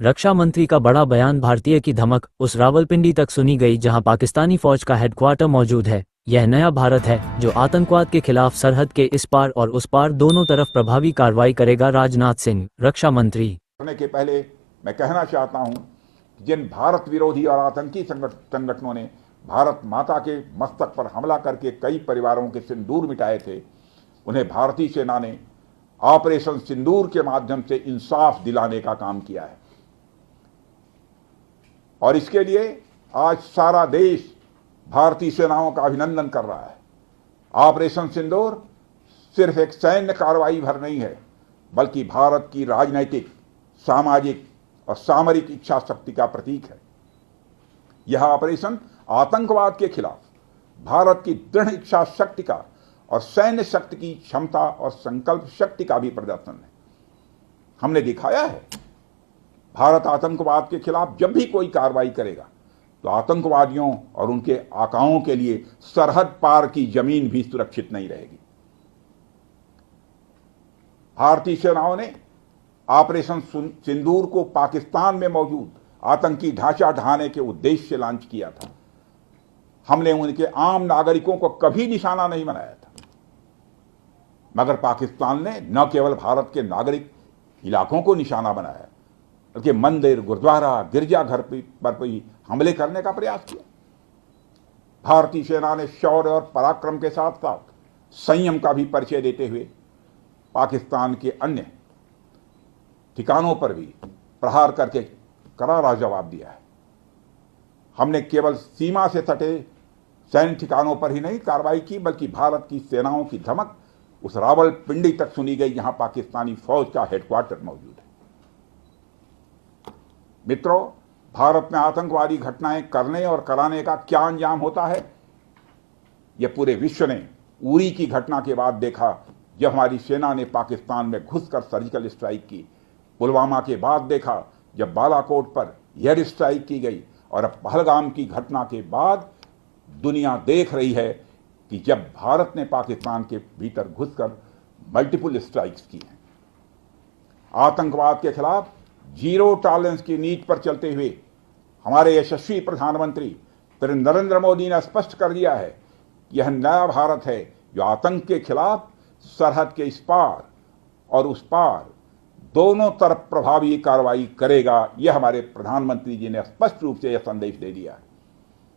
रक्षा मंत्री का बड़ा बयान। भारतीय की धमक उस रावलपिंडी तक सुनी गई जहां पाकिस्तानी फौज का हेडक्वार्टर मौजूद है। यह नया भारत है जो आतंकवाद के खिलाफ सरहद के इस पार और उस पार दोनों तरफ प्रभावी कार्रवाई करेगा। राजनाथ सिंह, रक्षा मंत्री। करने के पहले मैं कहना चाहता हूं, जिन भारत विरोधी और आतंकी संगठनों ने भारत माता के मस्तक पर हमला करके कई परिवारों के सिंदूर मिटाए थे, उन्हें भारतीय सेना ने ऑपरेशन सिंदूर के माध्यम से इंसाफ दिलाने का काम किया है। और इसके लिए आज सारा देश भारतीय सेनाओं का अभिनंदन कर रहा है। ऑपरेशन सिंदूर सिर्फ एक सैन्य कार्रवाई भर नहीं है, बल्कि भारत की राजनैतिक, सामाजिक और सामरिक इच्छा शक्ति का प्रतीक है। यह ऑपरेशन आतंकवाद के खिलाफ भारत की दृढ़ इच्छा शक्ति का और सैन्य शक्ति की क्षमता और संकल्प शक्ति का भी प्रदर्शन है। हमने दिखाया है, भारत आतंकवाद के खिलाफ जब भी कोई कार्रवाई करेगा तो आतंकवादियों और उनके आकाओं के लिए सरहद पार की जमीन भी सुरक्षित नहीं रहेगी। भारतीय सेनाओं ने ऑपरेशन सिंदूर को पाकिस्तान में मौजूद आतंकी ढांचा ढहाने के उद्देश्य से लॉन्च किया था। हमने उनके आम नागरिकों को कभी निशाना नहीं बनाया था, मगर पाकिस्तान ने न केवल भारत के नागरिक इलाकों को निशाना बनाया, बल्कि मंदिर, गुरुद्वारा, गिरजाघर पर भी हमले करने का प्रयास किया। भारतीय सेना ने शौर्य और पराक्रम के साथ साथ संयम का भी परिचय देते हुए पाकिस्तान के अन्य ठिकानों पर भी प्रहार करके करारा जवाब दिया है। हमने केवल सीमा से सटे सैन्य ठिकानों पर ही नहीं कार्रवाई की, बल्कि भारत की सेनाओं की धमक उस रावलपिंडी तक सुनी गई जहां पाकिस्तानी फौज का हेडक्वार्टर मौजूद है। मित्रों, भारत में आतंकवादी घटनाएं करने और कराने का क्या अंजाम होता है, यह पूरे विश्व ने उरी की घटना के बाद देखा, जब हमारी सेना ने पाकिस्तान में घुसकर सर्जिकल स्ट्राइक की। पुलवामा के बाद देखा, जब बालाकोट पर एयर स्ट्राइक की गई। और अब पहलगाम की घटना के बाद दुनिया देख रही है कि जब भारत ने पाकिस्तान के भीतर घुसकर मल्टीपल स्ट्राइक्स की हैं। आतंकवाद के खिलाफ जीरो टॉलरेंस की नीति पर चलते हुए हमारे यशस्वी प्रधानमंत्री श्री नरेंद्र मोदी ने स्पष्ट कर दिया है कि यह नया भारत है जो आतंक के खिलाफ सरहद के इस पार और उस पार दोनों तरफ प्रभावी कार्रवाई करेगा। यह हमारे प्रधानमंत्री जी ने स्पष्ट रूप से यह संदेश दे दिया है।